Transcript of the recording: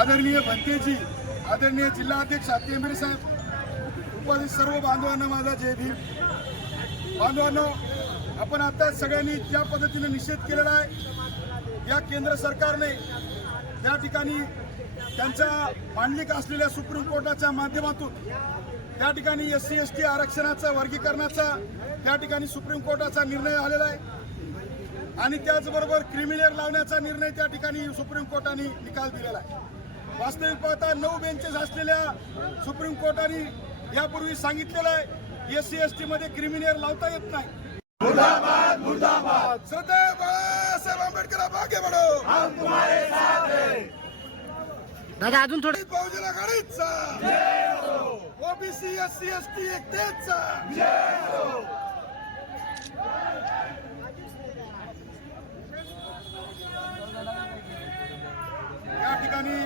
आदरणीय भंतेजी, आदरणीय जिल्हाध्यक्ष आत्तेंबरे साहेब, उपस्थित सर्व बांधवांना माझा जय भीम। बांधवांनो, आपण आता सगळ्यांनी ज्या पद्धतीने निषेध केलेला आहे, या केंद्र सरकारने त्या ठिकाणी त्यांच्या मांडलिक असलेल्या सुप्रीम कोर्टाच्या माध्यमातून त्या ठिकाणी SC ST आरक्षणाचा वर्गीकरणाचा त्या ठिकाणी सुप्रीम कोर्टाचा निर्णय आलेला आहे आणि त्याचबरोबर क्रिमिनल लावण्याचा निर्णय त्या ठिकाणी सुप्रीम कोर्टाने निकाल दिलेला आहे। वास्तविक पाहता 9 बेंचेस असलेल्या सुप्रीम कोर्टाने यापूर्वी सांगितलेलं आहे SC ST मध्ये क्रिमिनल लावता येत नाही। मुर्दाबाद मुर्दाबाद, श्रद्धेय बाळासाहेब आंबेडकर, आप आगे बढ़ो, हम तुम्हारे साथ हैं। दादा अजून थोडं बहुजन आघाडीचा जय हो, OBC SC ST एकतेचा जय हो। या ठिकाणी